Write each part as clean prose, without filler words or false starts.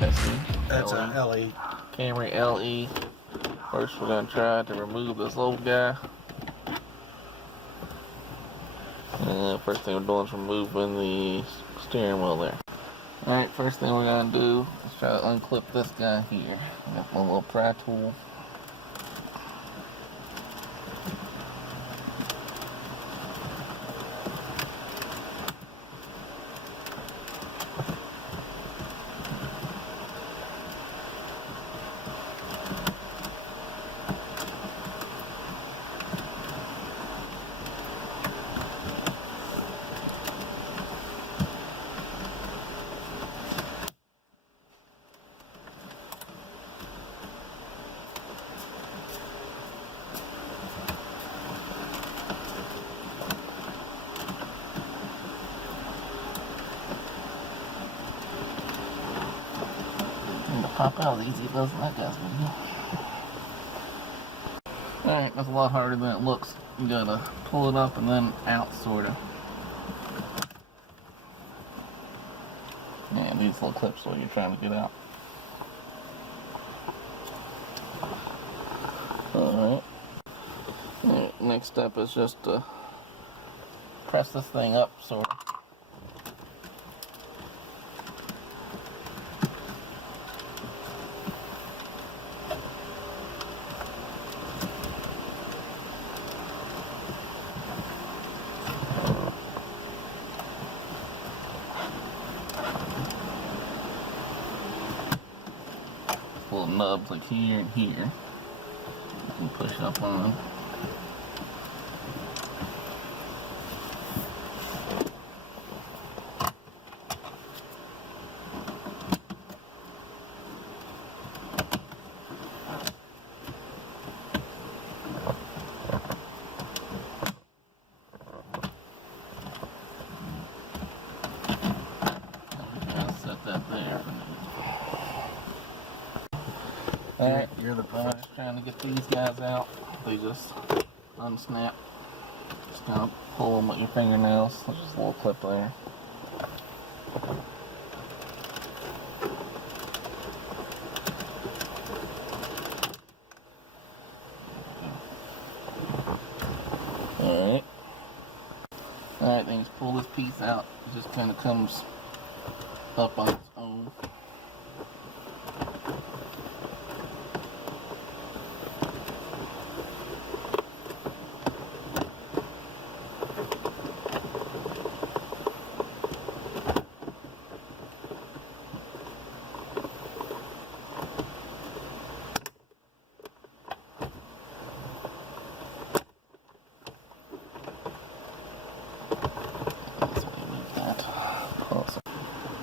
That's an LE. Camry LE. First we're going to try to remove this old guy. And first thing we're doing is removing the steering wheel there. Alright, first thing we're going to do is try to unclip this guy here. I got my little pry tool. Pop out as easy as does in that guy's video. Alright, that's a lot harder than it looks. You gotta pull it up and then out, sorta. Yeah, these little clips what you're trying to get out. Alright. Next step is just to press this thing up, sorta. Little nubs like here and here. You can push up on. Set that there. Alright, you're the professional. Just trying to get these guys out. They just unsnap. Just gonna pull them with your fingernails. There's just a little clip there. Alright. Alright, then just pull this piece out. It just kind of comes up on its own.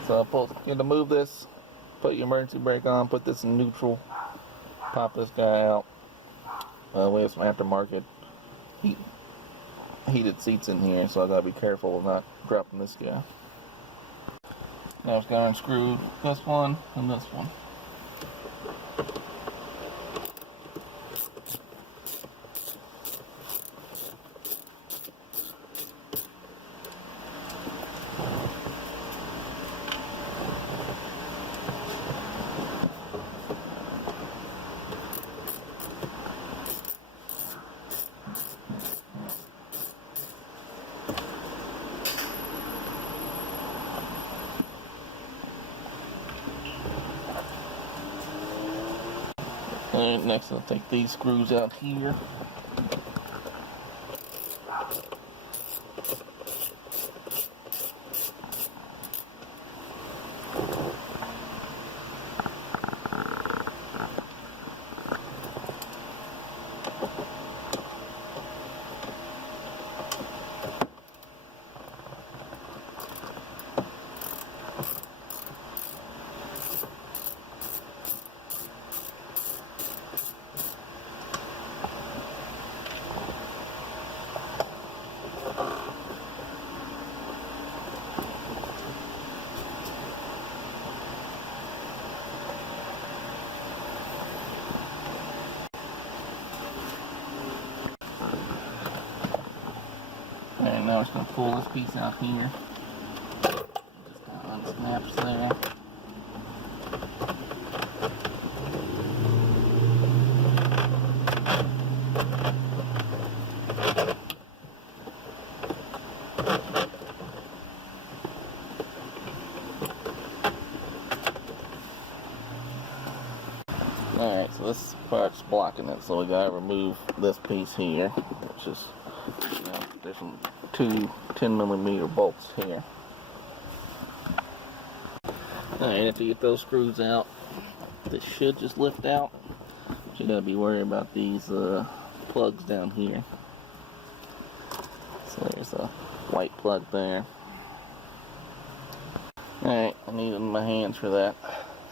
So you're gonna move this, put your emergency brake on, put this in neutral, pop this guy out. We have some aftermarket heated seats in here, so I gotta be careful of not dropping this guy. Now I'm just gonna unscrew this one and this one. And next I'll take these screws out here. And now we're just going to pull this piece out here. Just kind of unsnaps there. Alright, so this part's blocking it, so we gotta remove this piece here, which is, you know, there's some two 10mm bolts here. Alright, after you get those screws out, this should just lift out. But you gotta be worried about these plugs down here. So there's a white plug there. Alright, I needed my hands for that.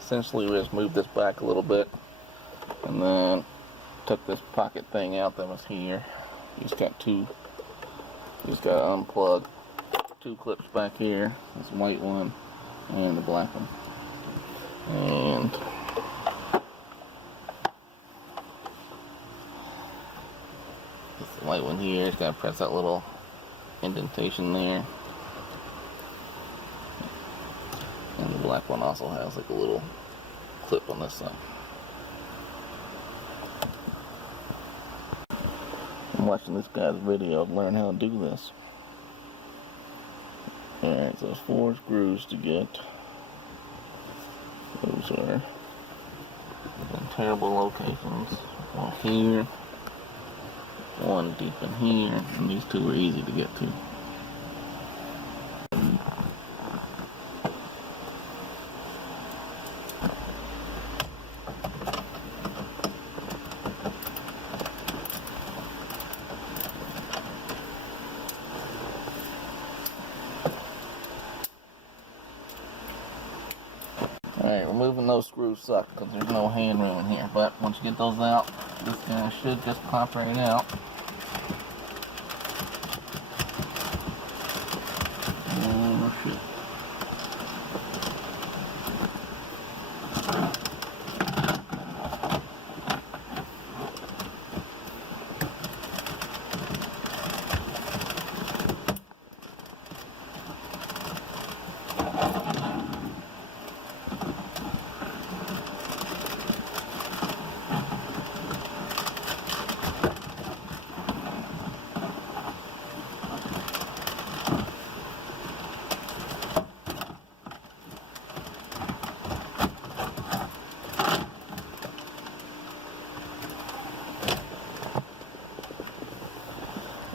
Essentially, we just moved this back a little bit, and then took this pocket thing out that was here. You just got to unplug two clips back here, this white one and the black one. And this white one here, just gotta press that little indentation there. And the black one also has like a little clip on this side. I'm watching this guy's video to learn how to do this. Alright, so there's 4 screws to get. Those are in terrible locations. One here, one deep in here, and these 2 are easy to get to. Alright, removing those screws suck because there's no hand room in here, but once you get those out, this guy should just pop right out. Oh shit.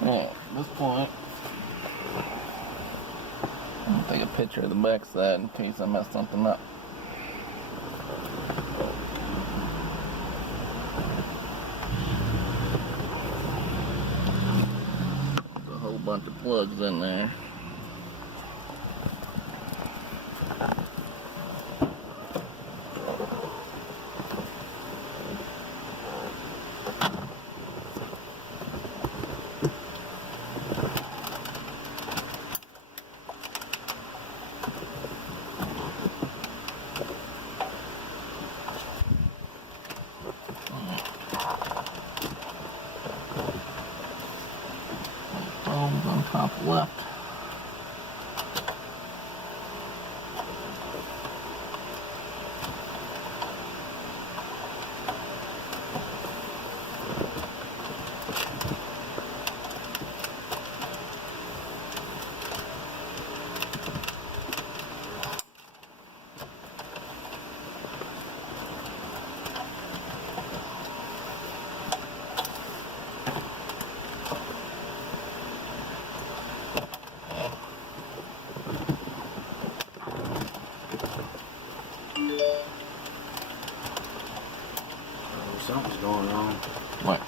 Alright, at this point, I'm going to take a picture of the back side in case I mess something up. There's a whole bunch of plugs in there. On top left. Something's going on. What?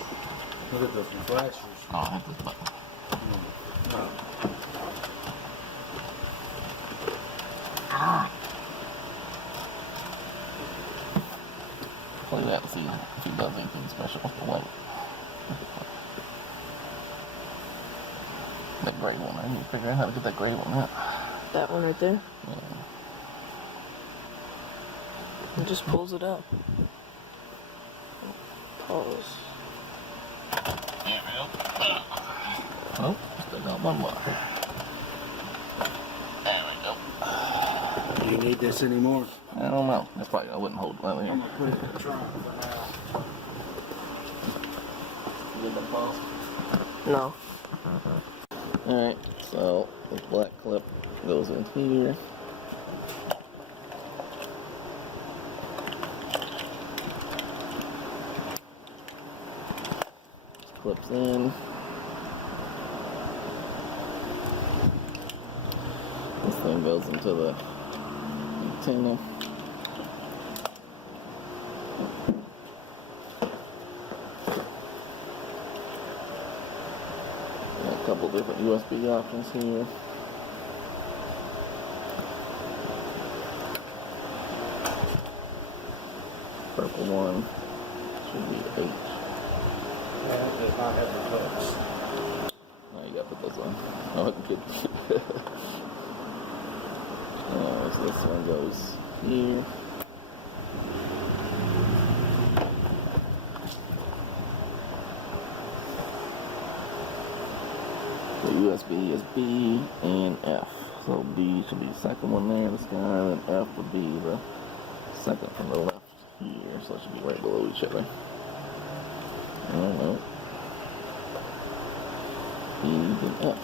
Look at the flashers. Oh, I hit this button. Play that and see if he does anything special with the light. That gray one, I need to figure out how to get that gray one out. That one right there? Yeah. It just pulls it up. Pause. There we go. Oh, still got one more. There we go. Do you need this anymore? I don't know. That's probably I wouldn't hold it right here. I'm gonna put it in the trunk for now. Give it a pause. No. Alright, so the black clip goes in here. clips in. This thing goes into the antenna. Got a couple different USB options here. Purple one should be H. Yeah, it does not have the hooks. Oh, you gotta put those on. Oh, okay. So this one goes here. The USB is B and F. So B should be the second one there, this guy, and F would be the second from the left here. So it should be right below each other. Oh no. B and F.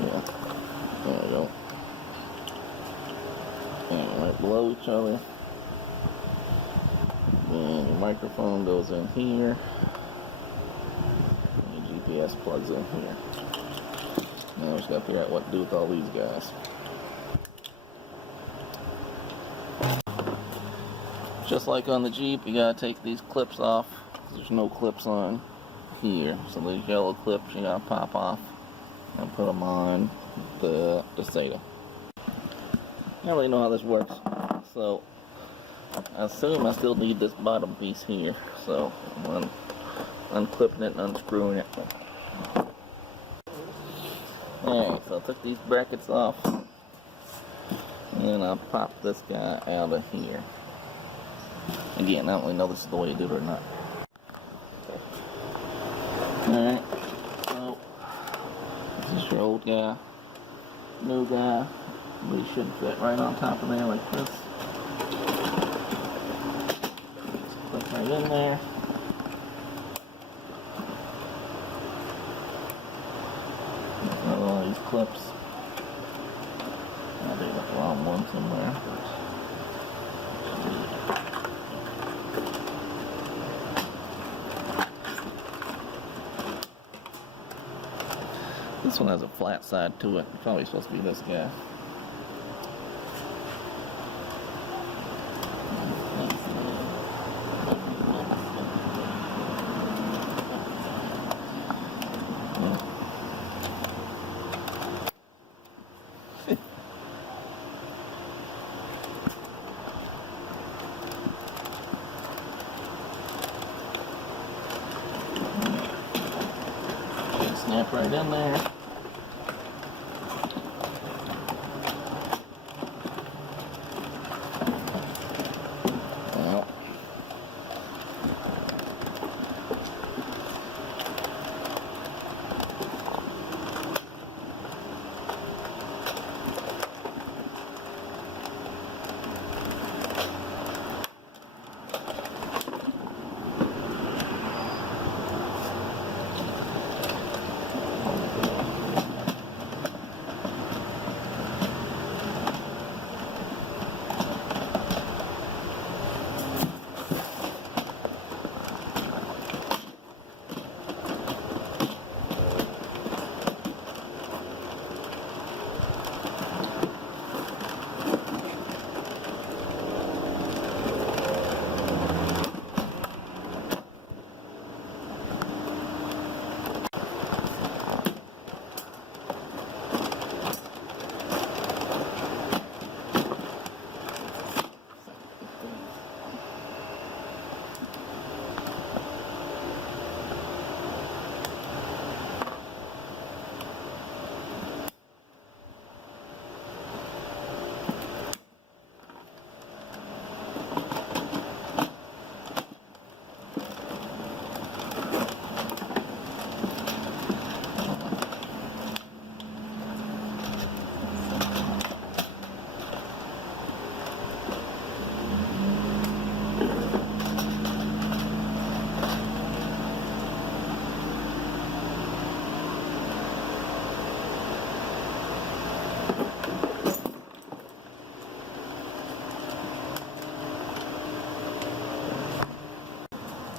Yeah. There we go. And right below each other. Then your microphone goes in here. GPS plugs in here. Now we just gotta figure out what to do with all these guys. Just like on the Jeep, you gotta take these clips off. There's no clips on here. So these yellow clips you gotta pop off and put them on the Dasaita. I don't really know how this works. So I assume I still need this bottom piece here. So I'm unclipping it and unscrewing it. Alright, so I took these brackets off and I'll pop this guy out of here. Again, I don't really know this is the way you do it or not. Alright, so this is your old guy, new guy. These should fit right on top of there like this. Just clip right in there. All these clips. I did the wrong one somewhere. This one has a flat side to it. It's probably supposed to be this guy. Snap right in there. Well.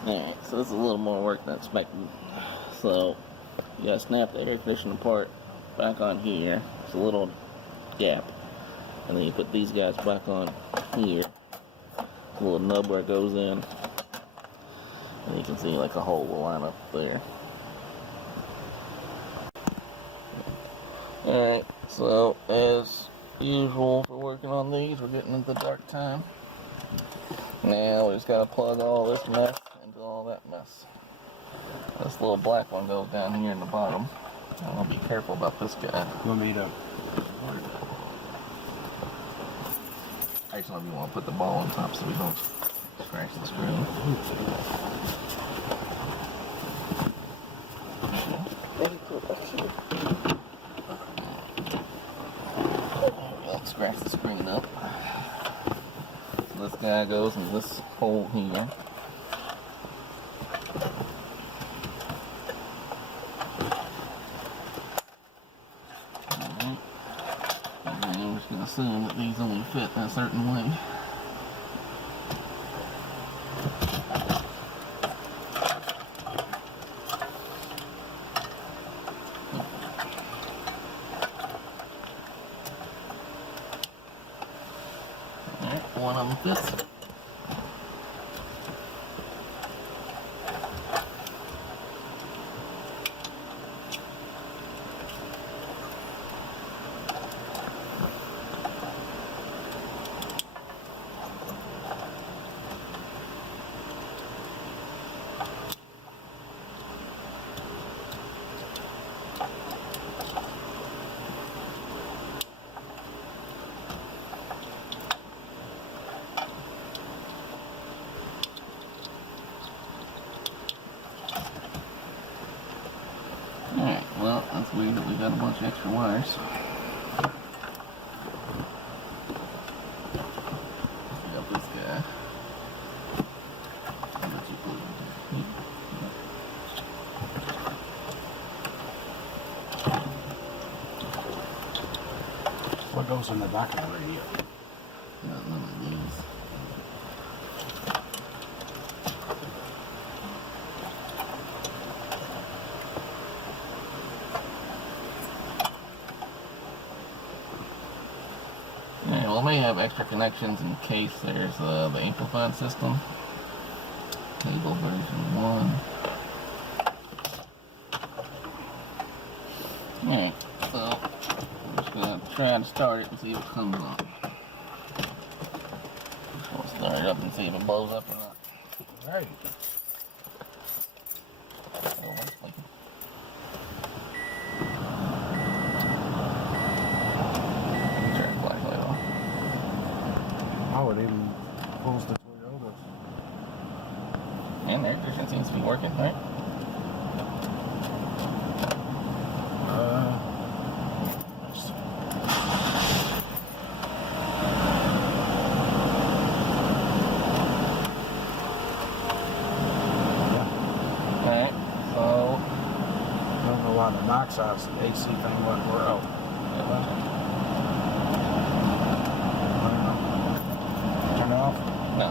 Alright, so this is a little more work than expected. So, you gotta snap the air conditioner part back on here. It's a little gap. And then you put these guys back on here. A little nub where it goes in. And you can see like a hole will line up there. Alright, so as usual for working on these, we're getting into dark time. Now we just gotta plug all this mess into all that mess. This little black one goes down here in the bottom. I'm gonna be careful about this guy. You want me to? Actually, we want to put the ball on top so we don't scratch the screen. Very cool. Let's scratch the screen up. So this guy goes in this hole here. Alright. And then we're just going to assume that these only fit in a certain way. One of them fits. Alright, well, that's weird that we got a bunch of extra wires. We got this guy. I'll let you put it in here. What goes in the back of the radio? Got none of these. Yeah, well, it may have extra connections in case there's the amplified system. Cable version 1. Alright, so I'm just gonna try to start it and see if it comes on. We'll start it up and see if it blows up or not. Right. Oh, it's blinking. Turn the flashlight on. Oh, it even pulls the Toyotas. And the air conditioner seems to be working, right? Let's see. Alright, so I don't know why the knock size the AC thing went well. Turn it off? No,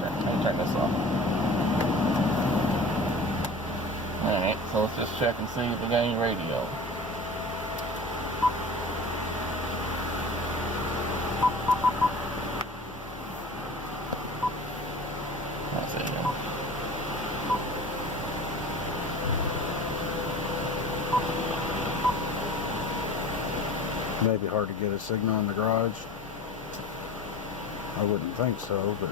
let me turn this off. Alright, so let's just check and see if we got any radio. That's it again. Maybe hard to get a signal in the garage. I wouldn't think so, but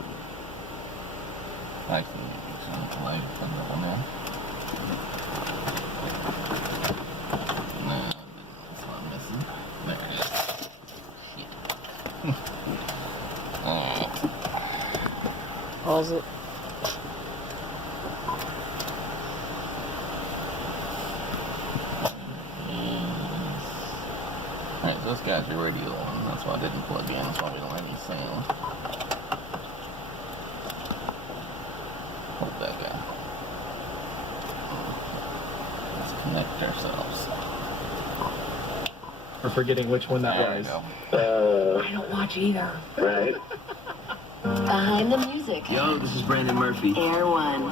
Actually, it's a light, put that one in. No, that's not missing. There it is. Shit. Pause it. Alright, so this guy's your radio on. That's why I didn't plug in. That's why we don't have any sound. Hold that guy. Let's connect ourselves. We're forgetting which one that There we was. go. I don't watch either. Right. Behind the music. Yo, this is Brandon Murphy. Air One.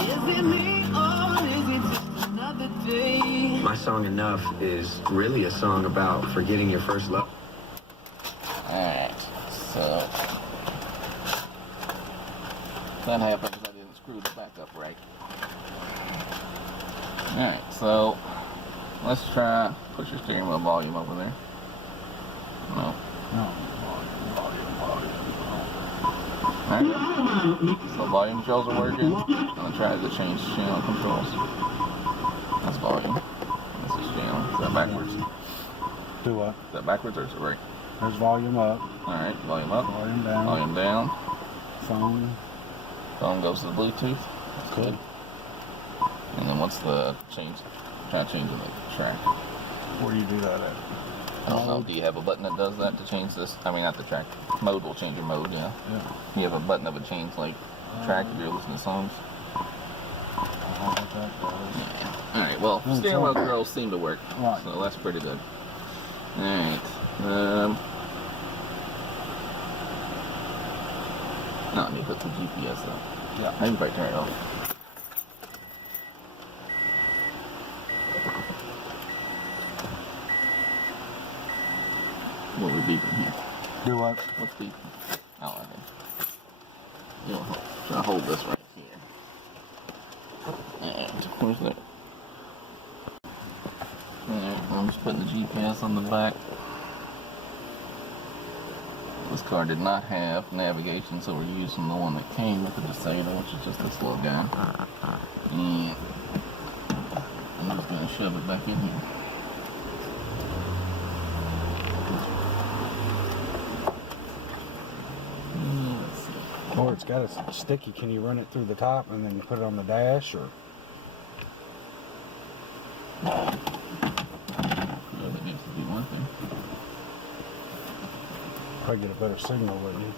Is it me or is it just another day? My song Enough is really a song about forgetting your first love. Alright, so that happened because I didn't screw the back up right. Alright, so let's try push your steering wheel volume over there. No. No. Alright, so volume controls are working. I'm going to try to change channel controls. That's volume. This is channel. Is that backwards? Do what? Is that backwards or is it right? There's volume up. Alright, volume up. Volume down. Volume down. Phone. Phone goes to the Bluetooth. Good. And then what's the change? Try changing the track. Where do you do that at? I don't know. Do you have a button that does that to change this? I mean, not the track. Mode will change your mode, yeah. Yeah. You have a button that would change, like, track if you're listening to songs. Alright, well, steering wheel controls seem to work. Right. So that's pretty good. Alright. Now let me put the GPS up. Yeah. I can probably turn it off. What we beeping here? Do what? What's beeping? Oh, okay. You know, try to hold this right here. And where's that? Alright, I'm just putting the GPS on the back. This car did not have navigation, so we're using the one that came with the Dasaita, which is just this little guy. And I'm just going to shove it back in here. Let's see. Or it's got a sticky. Can you run it through the top and then you put it on the dash, or? Yeah, that needs to be one thing. Probably get a better signal, wouldn't you?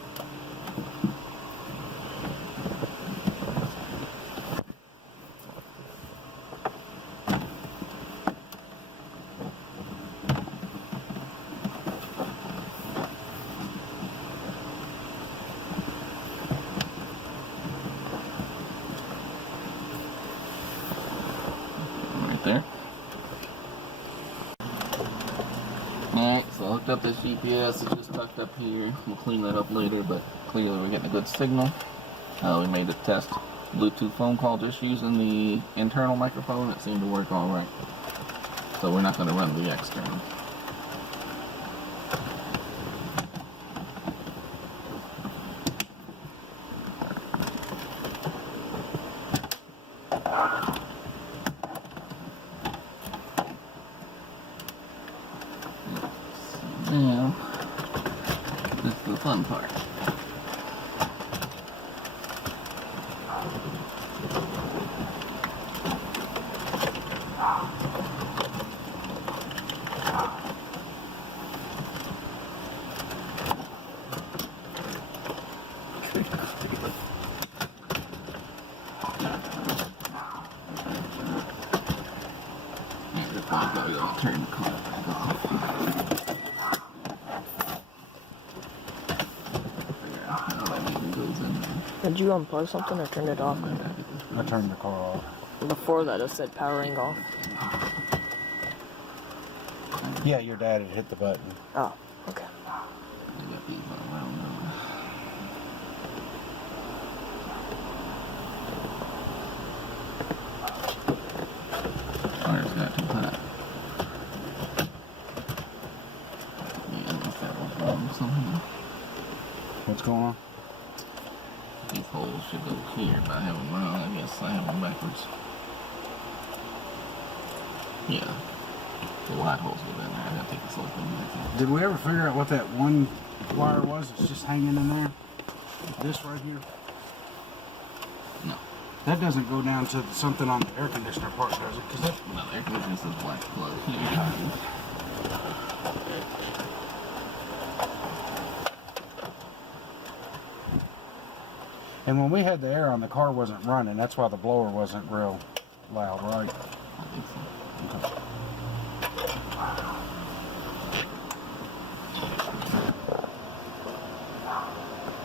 Right there. Alright, so I hooked up this GPS, it's just tucked up here. We'll clean that up later, but clearly we're getting a good signal. We made a test Bluetooth phone call just using the internal microphone. It seemed to work alright. So we're not going to run the external. Now, this is the fun part. I'll turn the car back off. Did you unplug something or turn it off? I turned the car off. Before that, it said powering off. Yeah, your dad had hit the button. Oh, okay. I got these on around now. Fire's got too hot. Yeah, I guess that was wrong somehow. What's going on? These holes should go here, but I have them wrong. I guess I have them backwards. Yeah. The white holes go in there. I gotta take the silicone back out. Did we ever figure out what that one wire was that's just hanging in there? This right here? No. That doesn't go down to something on the air conditioner part, does it? Cause that, No, the air conditioner says black plug. Here. and when we had the air on, the car wasn't running. That's why the blower wasn't real loud, right? I think so. Okay.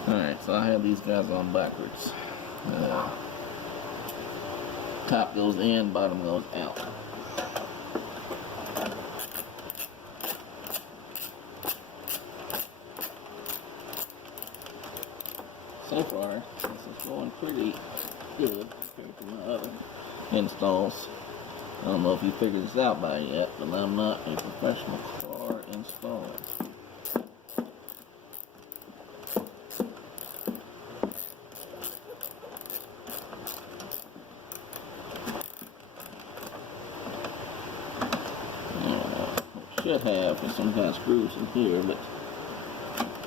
Alright, so I have these guys on backwards. Top goes in, bottom goes out. So far, this is going pretty good compared to my other installs. I don't know if you figured this out by yet, but I'm not a professional car installer. Should have some kind of screws in here, but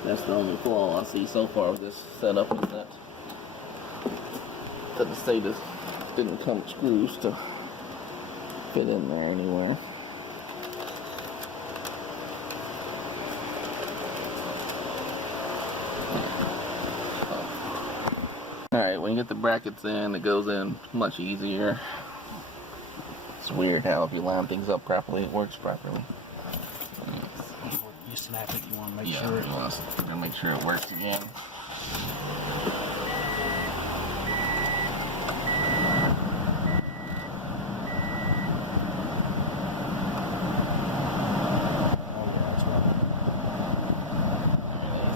that's the only flaw I see so far with this setup, is that the Dasaita didn't come with screws to fit in there anywhere. Alright, when you get the brackets in, it goes in much easier. It's weird how if you line things up properly, it works properly. You snap it, you want to make Yeah, sure it you want to make sure it works again.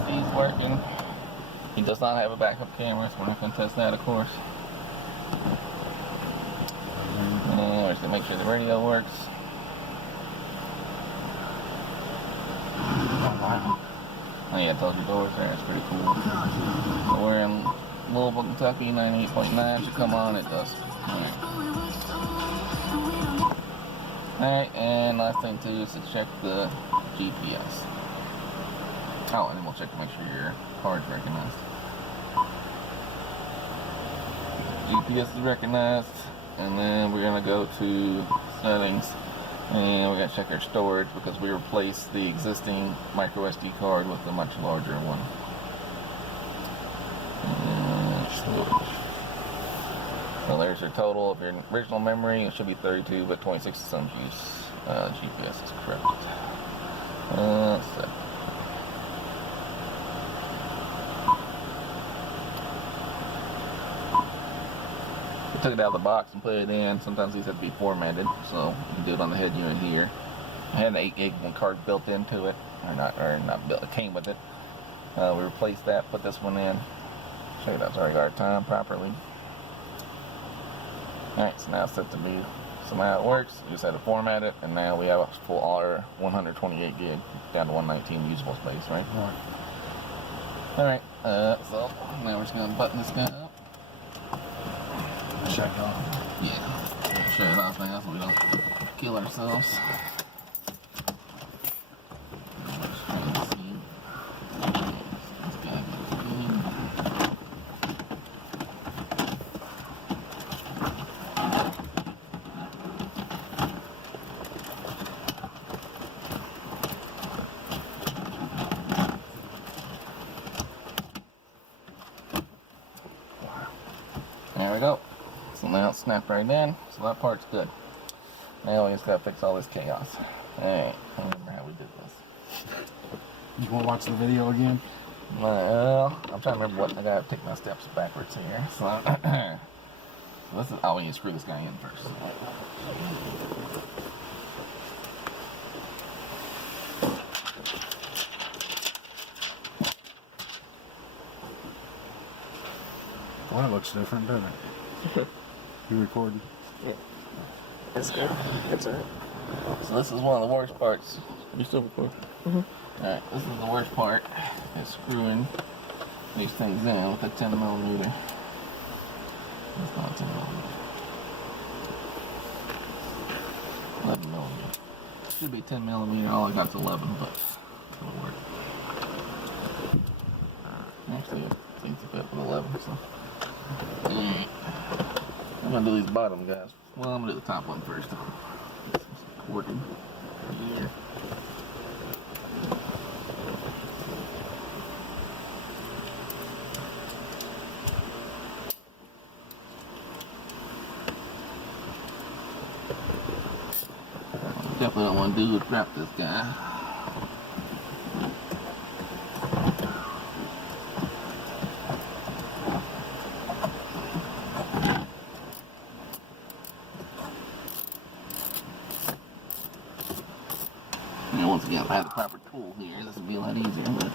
AC's working. He does not have a backup camera, so we're not going to test that, of course. Just to make sure the radio works. Oh yeah, I told you doors there, it's pretty cool. So we're in Louisville, Kentucky, 98.9, should come on, it does. Alright, and last thing too is to check the GPS. Oh, and then we'll check to make sure your card's recognized. GPS is recognized, and then we're gonna go to settings. And we gotta check our storage because we replaced the existing microSD card with a much larger one. And storage. So there's your total of your original memory. It should be 32, but 26 of some use. GPS is correct. Let's see. Took it out of the box and put it in. Sometimes these have to be formatted, so you can do it on the head unit here. I had an 8 gig card built into it, or not built. It came with it. We replaced that, put this one in. Show you that's already got time properly. All right, so now it's set to be. So now it works. We just had to format it, and now we have a full R 128 gig down to 119 usable space, right? right. All right. So now we're just gonna button this guy up. Shut it off. Yeah, shut it off now so we don't kill ourselves. There we go. So now it's snapped right in, so that part's good. Now we just gotta fix all this chaos. Alright, I don't remember how we did this. You want to watch the video again? Well, I'm trying to remember what I gotta take my steps backwards here. So, so this is, oh, we need to screw this guy in first. Well, it looks different, doesn't it? You recording? Yeah. That's good. That's alright. So this is one of the worst parts. You still recording? Mm-hmm. Alright, this is the worst part. Is screwing these things in with a 10mm. It's not 10mm. 11mm. Should be 10mm. All I got is 11, but it'll work. Actually, it seems to fit with 11. So. I'm gonna do these bottom guys. Well, I'm gonna do the top one first. It's working. Yeah. Definitely don't want to do is wrap this guy. I had the proper tool here, this would be a lot easier, but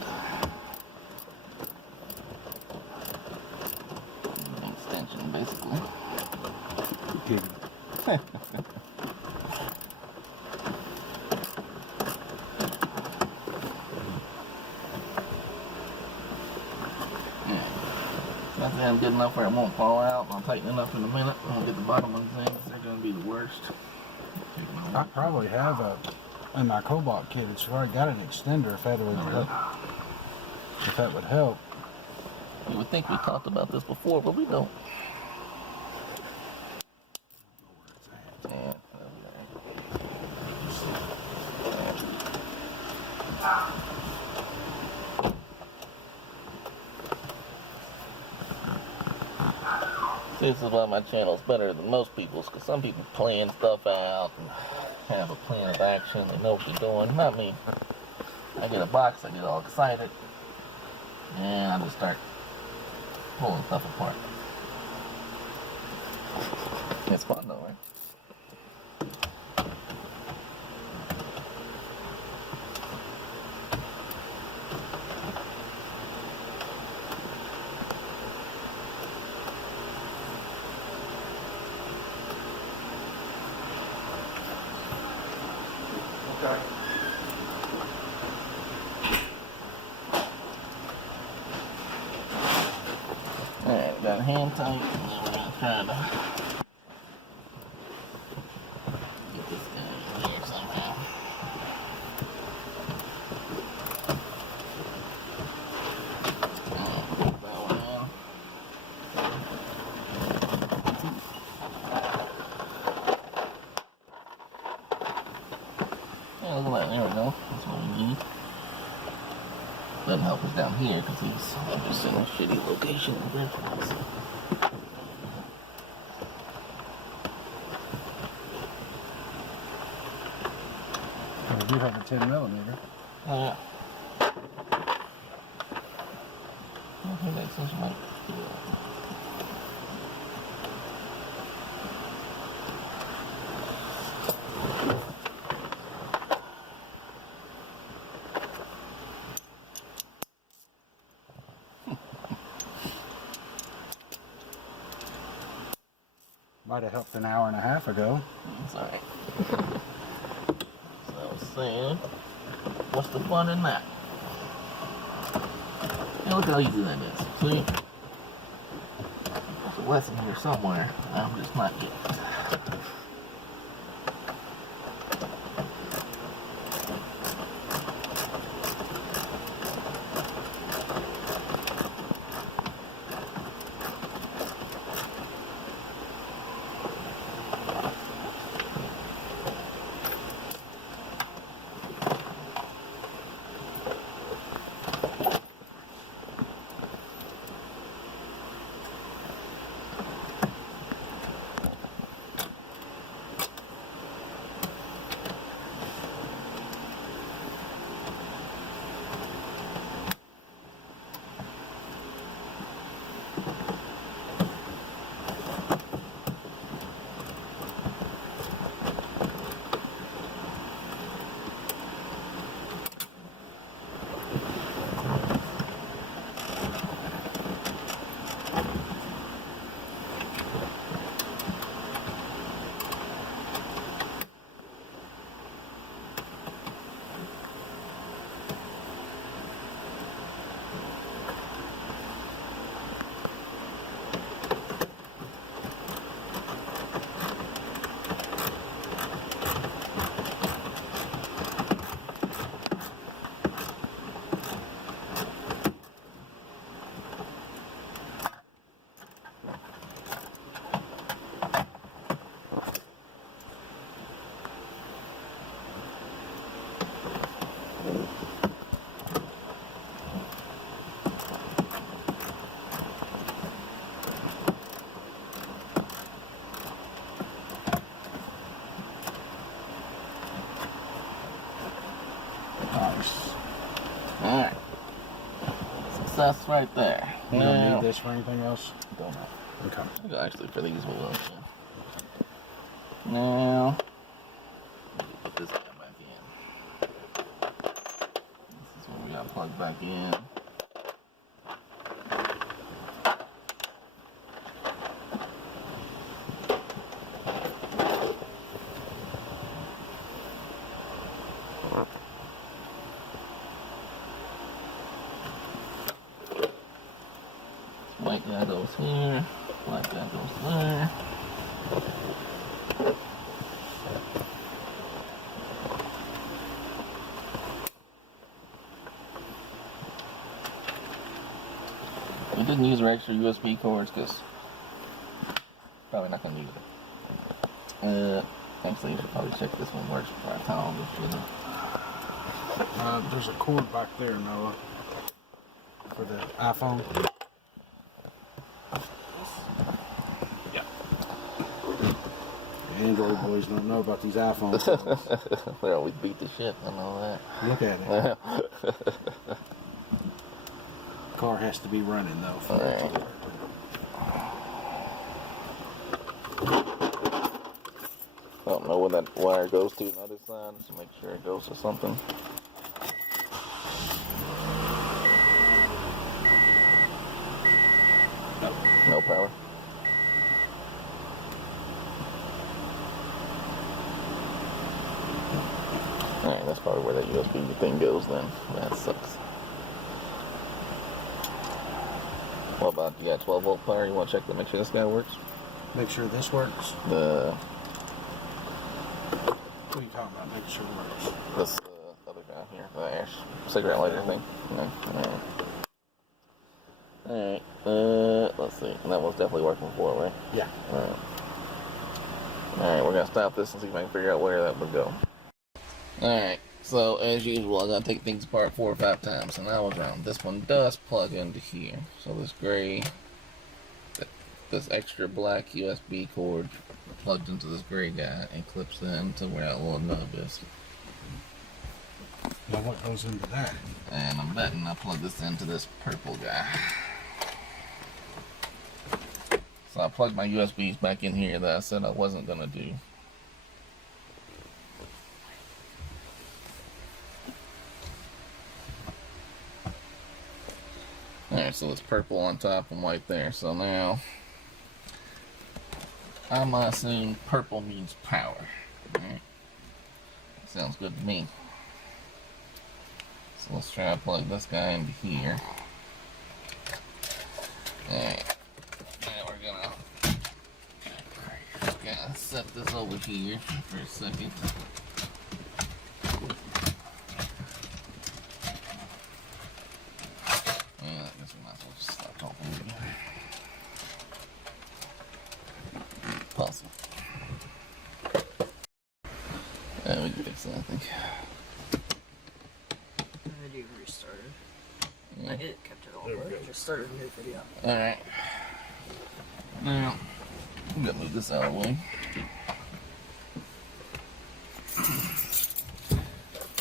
an extension basically. Good. Nothing good enough where it won't fall out. I'll tighten it up in a minute. I'll get the bottom ones in because they're going to be the worst. I probably have in my Cobalt kit, it's already got an extender if that would help. If that would help. You would think we talked about this before, but we don't. Yeah, this is why my channel is better than most people's, because some people plan stuff out and have a plan of action. They know what they're doing. Not me. I get a box, I get all excited, and I just start pulling stuff apart. It's fun though, right? Alright, got a hand tight, and then we're gonna try to get this guy in here somehow. Put that one in. Yeah, look at that, there we go. That's what we need. Doesn't help us down here because he's just in a shitty location in the difference. We do have a 10mm. Yeah. I think that seems might do that. Might have helped an hour and a half ago. It's alright. So I was saying, what's the fun in that? Hey, look how easy that is. See? There's a lesson here somewhere. I'm just not getting it. Alright. Success right there. You don't need this for anything else? Don't know. Okay. Actually, for these we will. Now, put this guy back in. plug back in. White guy goes here, black guy goes there. We didn't use our extra USB cords because probably not gonna use it. Actually, you should probably check this one works before I tie all this shit up. There's a cord back there, Noah, for the iPhone. Yeah. The Android boys don't know about these iPhones. They always beat the shit. I know that. Look at it. Car has to be running though. For it to work. I don't know where that wire goes to on the other side, just make sure it goes to something. No power. Alright, that's probably where that USB thing goes then. That sucks. What about, you got 12 volt power? You want to check to make sure this guy works? Make sure this works. The What are you talking about? Make sure it works. This other guy here, the ash cigarette lighter thing. No. Alright. Let's see. And that was definitely working before, right? Yeah. Alright, we're gonna stop this and see if I can figure out where that would go. Alright, so as usual, I gotta take things apart 4 or 5 times, and I was wrong. This one does plug into here. So this gray, this extra black USB cord plugged into this gray guy and clips in to where that little nub is. Now what goes into that? And I'm betting I plug this into this purple guy. So I plugged my USBs back in here that I said I wasn't gonna do. Alright, so it's purple on top and white there. So now I'm gonna assume purple means power. Alright. Sounds good to me. So let's try to plug this guy into here. Alright. Now we're gonna set this over here for a second. Yeah, I guess we might as well just stop talking here. Possible. Yeah, we can fix that, I think. Video restarted. Yeah. It kept it all, but it just started a new video. Alright. Now, I'm gonna move this out of the way.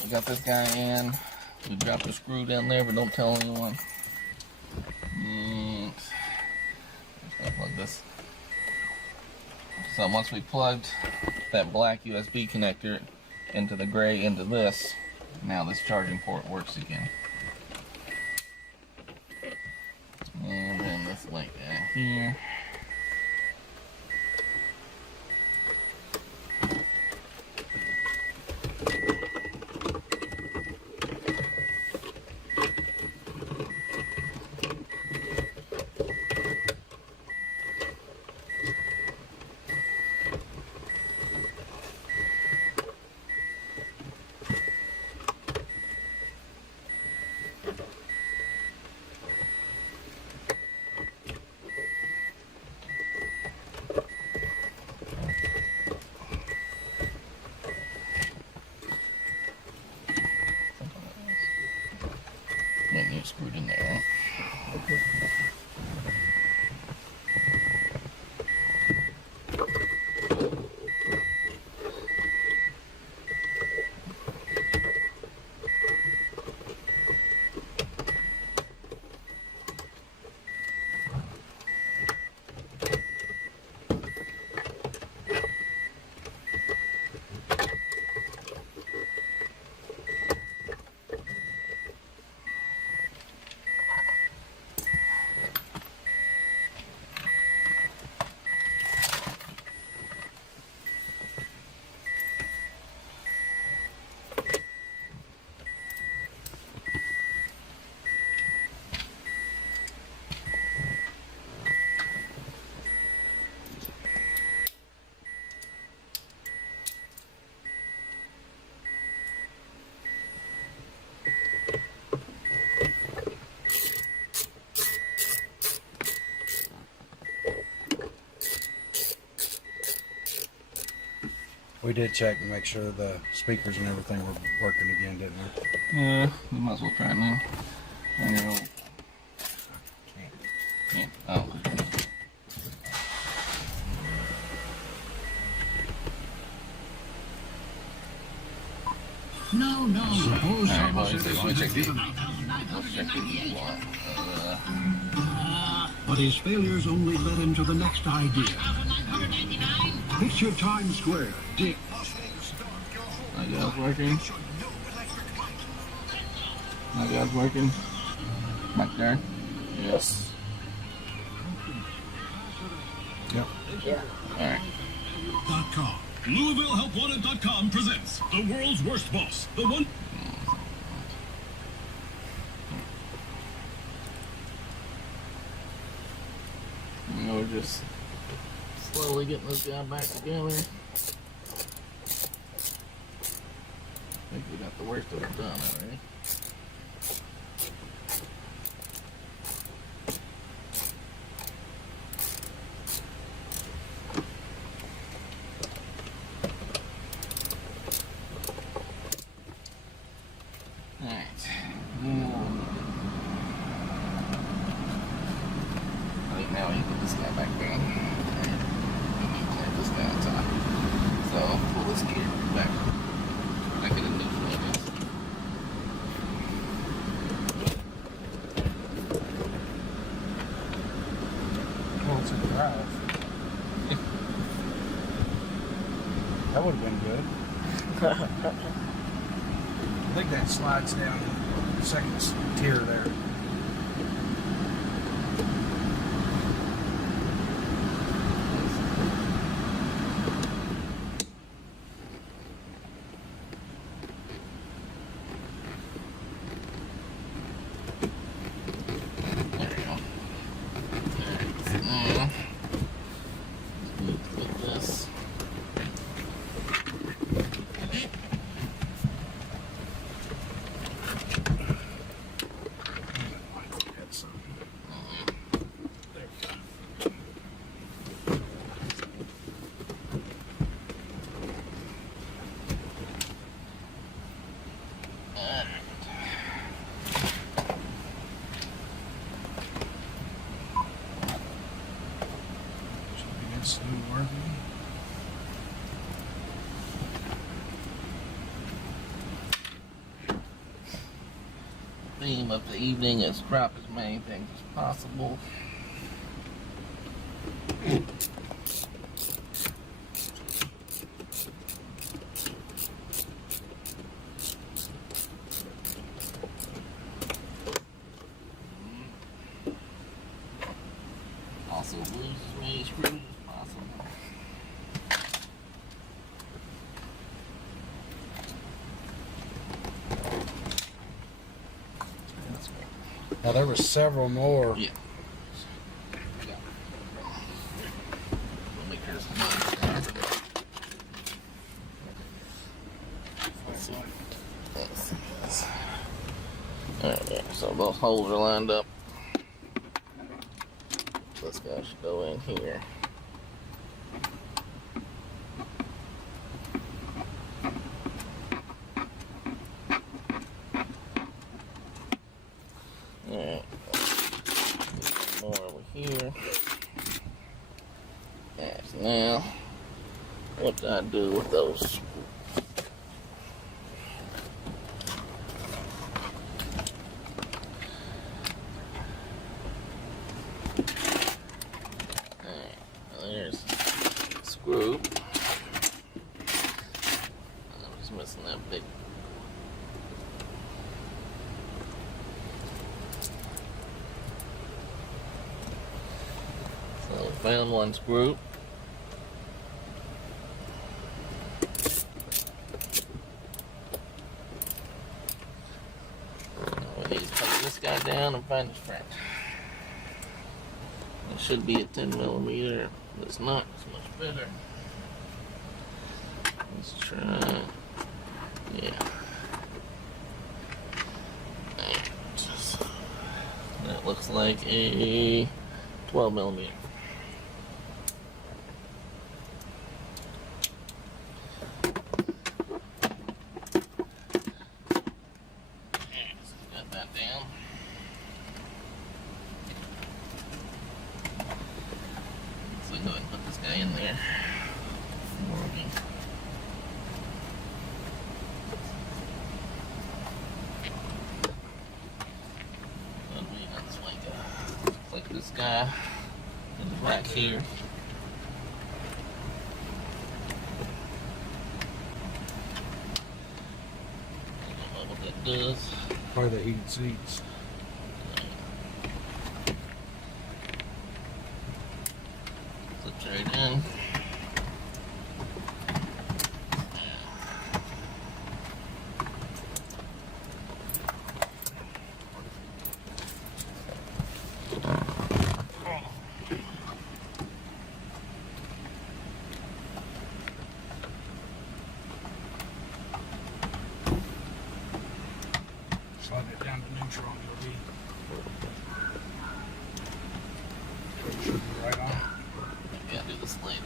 We got this guy in. We dropped a screw down there, but don't tell anyone. And I'm just gonna plug this. So once we plugged that black USB connector into the gray into this, now this charging port works again. And then this light guy here. We did check and make sure the speakers and everything were working again, didn't we? Yeah, we might as well try it now. I know. Can't. Oh. No. Suppose Alright, someone boys, said let me check these. let's Check these. But his failures only led him to the next idea. Picture Times Square. Dick. My God's working. My God's working. Mic there? Yes. Yep. Yeah. Alright. .com. LouisvilleHelpWanted.com presents the world's worst boss. The one. We're just slowly getting this guy back together. I think we got the worst of it done already. Now we can put this guy back down. Clamp this guy on top. So pull this gear back. Back in the new focus. Well, it's a drive. That would have been good. I think that slides down the second tier there. Theme of the evening is drop as many things as possible. Also lose as many screws as possible. Now there were several more. Yeah. Alright, so those holes are lined up. This guy should go in here. Alright, more over here. Yes, now, what do I do with those? Alright, there's a screw. I'm just missing that big. So I found one screw. We need to take this guy down and find his friend. It should be a 10mm, but it's not. It's much better. Let's try. Yeah. That looks like a 12mm. guy in there for me. Like this guy in the back here. I don't know what that does. Probably the heated seats. Slips right in. Slide it down to neutral and it'll be right on. Maybe I'll do this later.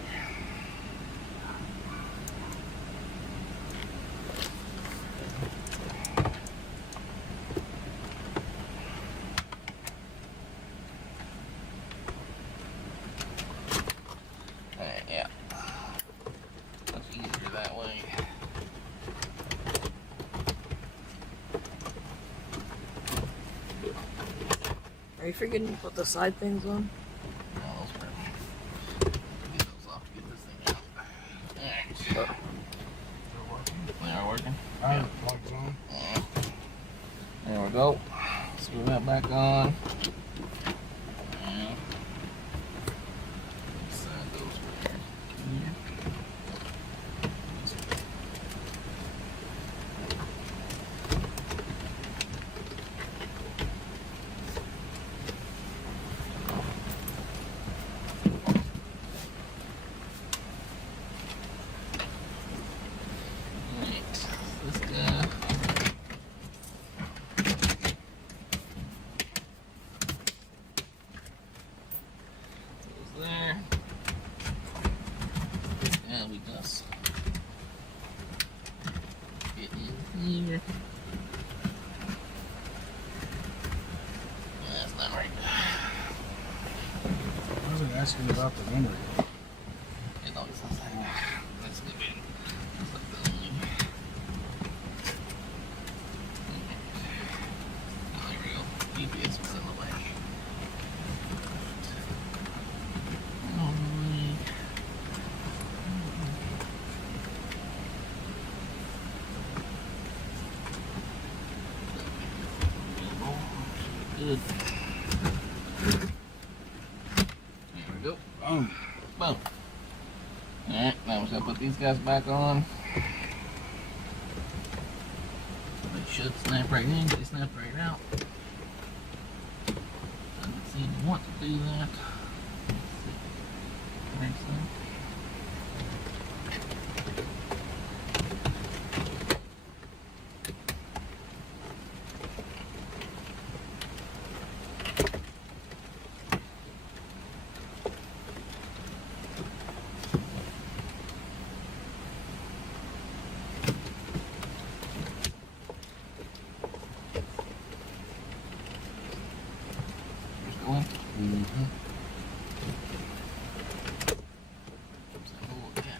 Alright, yeah. Much easier that way. Are you forgetting to put the side things on? No, those were. Get those off to get this thing out. Alright. They are working? Alright, plugs on. There we go. Screw that back on. And slide those right here. Right, this guy. Goes there. And we just get in here. That's not right. I wasn't asking about the memory. It always looks like that. That's good. That's like the only. Oh, there we go. GPS was in the way. Good. There we go. Boom. Boom. Alright, now we're just gonna put these guys back on. They should snap right in, they snap right out. Doesn't seem to want to do that. Right, so. Just go in. Mm-hmm. Oh, yeah.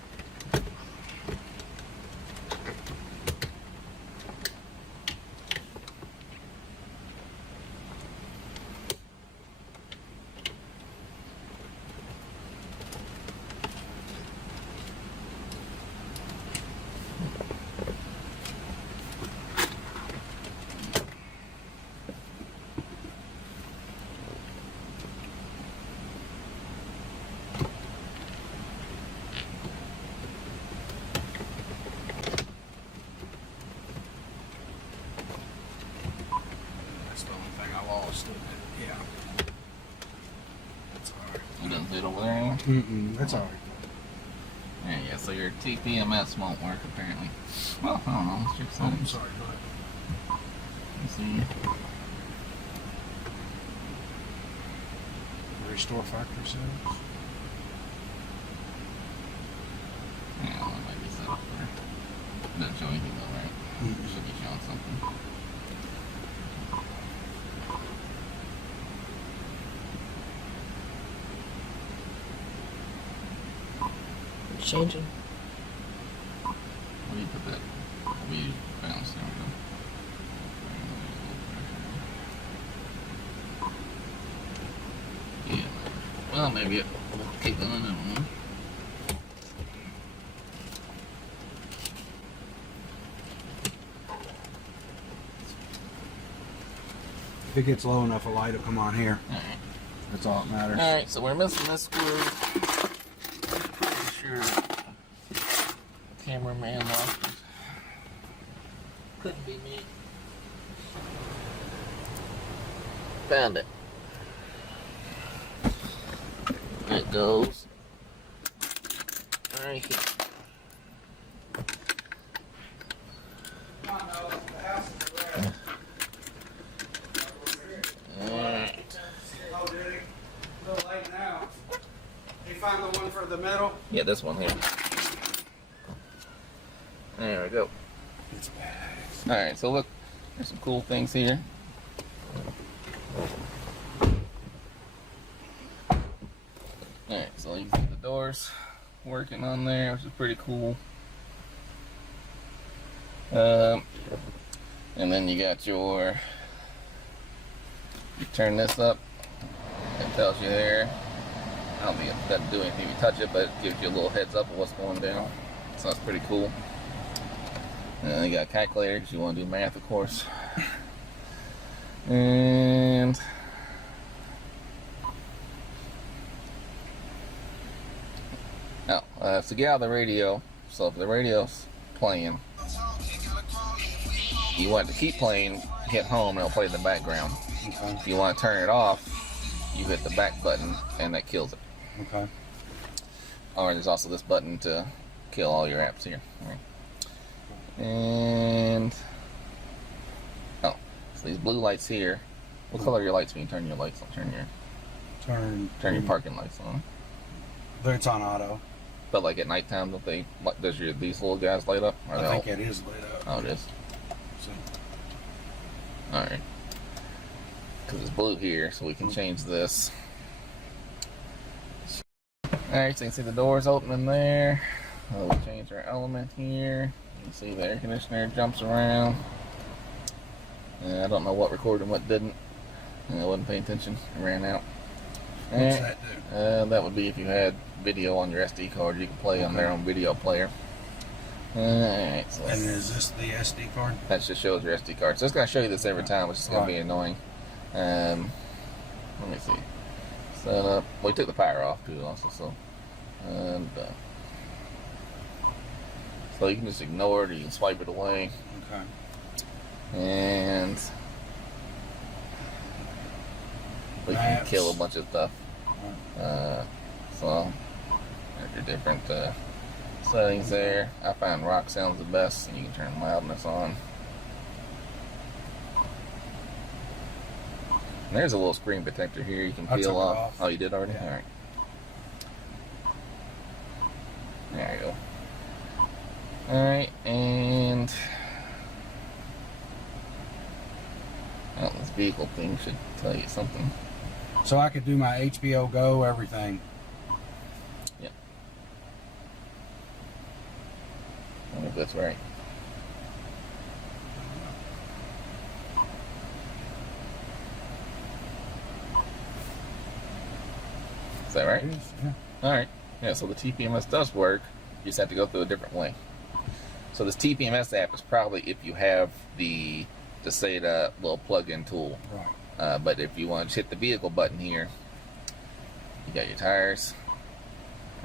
That's the only thing I lost. Yeah. That's alright. It doesn't fit over there. Mm-mm. That's alright. Yeah, so your TPMS won't work apparently. Well, I don't know. Let's check Oh, I'm settings. sorry. Go ahead. Let's see. Restore factory settings. Yeah, well, that might be set up for. Doesn't show anything though, right? Should be showing something. Changing. Where do you put that? We use balance down though. Yeah. Well, maybe it will keep on. I don't know. If it gets low enough, a light will come on here. Alright. That's all that matters. Alright, so we're missing this screw. Pretty sure the cameraman lost it. Couldn't be me. Found it. There it goes. Right here. Alright. Oh, did he? A little late now. You find the one for the middle? Yeah, this one here. There we go. Alright, so look, there's some cool things here. Alright, so you can see the doors working on there, which is pretty cool. And then you got your, you turn this up, it tells you there. I don't think it doesn't do anything if you touch it, but it gives you a little heads up of what's going down. So that's pretty cool. And then you got a calculator because you want to do math, of course. And to get out of the radio, so if the radio's playing, you want it to keep playing, hit home and it'll play in the background. Okay. If you want to turn it off, you hit the back button and that kills it. Okay. Or there's also this button to kill all your apps here. All right. And so these blue lights here. What color are your lights when you turn your lights on? Turn your parking lights on. It's on auto. But like at nighttime, don't they? Does these little guys light up? Or I think it is lit up. Oh, it is. See. All right. Because it's blue here, so we can change this. All right, so you can see the doors opening there. We'll change our element here. You can see the air conditioner jumps around. I don't know what recorded and what didn't. I wasn't paying attention. It ran out. What's that do? That would be if you had video on your SD card. You can play on their own video player. Alright, so And is this the SD card? that just shows your SD card. So it's going to show you this every time, which is going to be annoying. Let me see. Set up. Well, we took the power off too, also. So, and so you can just ignore it, or you can swipe it away. Okay. And we can Maps. kill a bunch of stuff. So there's your different settings there. I find rock sounds the best, and you can turn loudness on. And there's a little screen protector here you can I took peel it off. off. Oh, you did already? Yeah. Alright. There you go. Alright, and well, this vehicle thing should tell you something. So I could do my HBO Go, everything. Yeah. I think that's right. Is that right? It is, yeah. Alright. Yeah, so the TPMS does work. You just have to go through a different way. So this TPMS app is probably if you have the Dasaita little plug-in tool. Right. But if you want to hit the vehicle button here, you got your tires,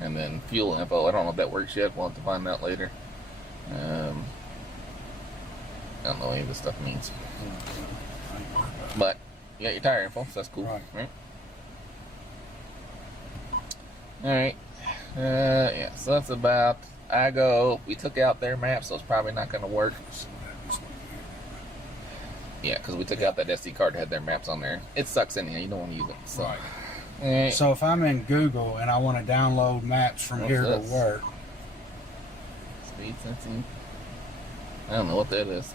and then fuel info. I don't know if that works yet. We'll have to find out later. I don't know what any of this stuff means. But you got your tire info, so that's cool. Right. Alright. Yeah, so that's about iGo. We took out their map, so it's probably not going to work. Yeah, because we took out that SD card that had their maps on there. It sucks anyhow. You don't want to use it. So. Right. Alright. So if I'm in Google and I want to download maps from What's here to this? work, Speed sensing. I don't know what that is.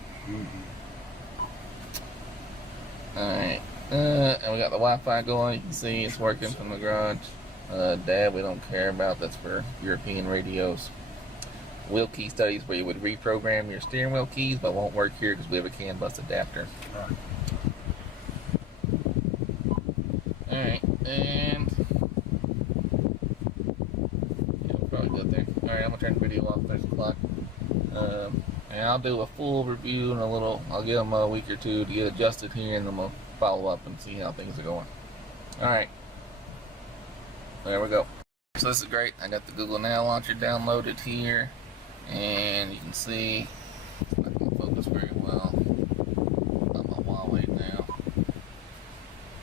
Alright. And we got the Wi-Fi going. You can see it's working from the garage. DAB we don't care about. That's for European radios. Wheel key studies where you would reprogram your steering wheel keys, but won't work here because we have a CAN bus adapter. Alright, and yeah, we're probably good there. Alright, I'm gonna turn the video off. There's the clock. And I'll do a full review in a little. I'll give them a week or two to get adjusted here, and then we'll follow up and see how things are going. Alright, there we go. So this is great. I got the Google Now launcher downloaded here, and you can see it's not going to focus very well on my Huawei now.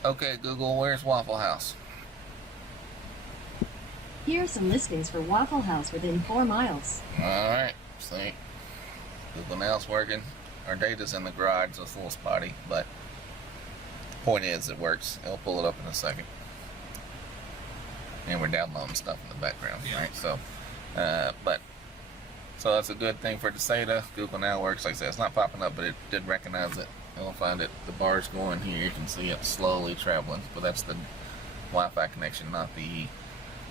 Okay, Google, where's Waffle House? Here are some listings for Waffle House within 4 miles. Alright, see, Google Now's working. Our data's in the garage, so it's a little spotty, but the point is it works. I'll pull it up in a second. And we're downloading stuff in the background, right? So, so that's a good thing for Dasaita. Google Now works. Like I said, it's not popping up, but it did recognize it. You'll find it. The bar's going here. You can see it slowly traveling, but that's the Wi-Fi connection, not the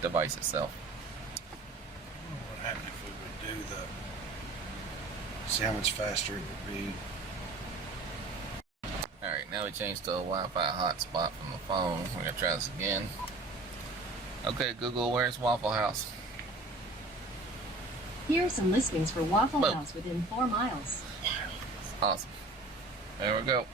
device itself. I wonder what happened if we would do the. See how much faster it would be. All right, now we changed to a Wi-Fi hotspot from the phone. We're gonna try this again. Okay, Google, where's Waffle House? Here are some listings for Waffle Boom. House within 4 miles. Awesome. There we go.